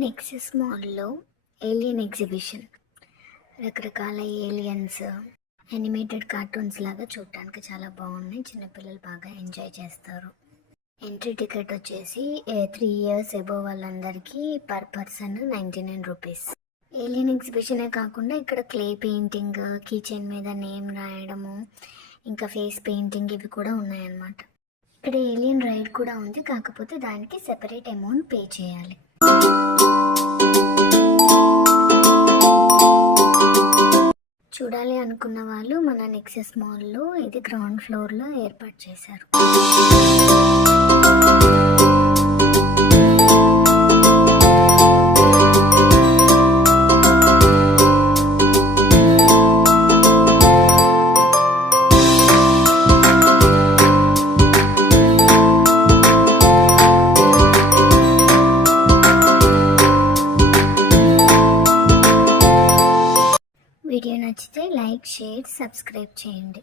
Nexus మాల్లో alien exhibition. రకరకాల aliens animated cartoons లాగా చూడటానికి చాలా బాగున్నాయి. చిన్నపిల్లలు బాగా ఎంజాయ్ చేస్తారు. ఎంట్రీ టికెట్ వచ్చేసి 3 years అబోవ్ వాళ్ళందరికీ పర్ పర్సన్ 99 రూపీస్. ఏలియన్ ఎగ్జిబిషనే కాకుండా ఇక్కడ క్లే పెయింటింగ్, కిచెన్ మీద నేమ్ రాయడము, ఇంకా ఫేస్ పెయింటింగ్ ఇవి కూడా ఉన్నాయన్నమాట. ఇక్కడ ఏలియన్ రైడ్ కూడా ఉంది, కాకపోతే దానికి సెపరేట్ అమౌంట్ పే చేయాలి. చూడాలి అనుకున్న వాళ్ళు మన నెక్సస్ మాల్లో ఇది గ్రౌండ్ ఫ్లోర్లో ఏర్పాటు చేశారు. వీడియో నచ్చితే లైక్, షేర్, సబ్స్క్రైబ్ చేయండి.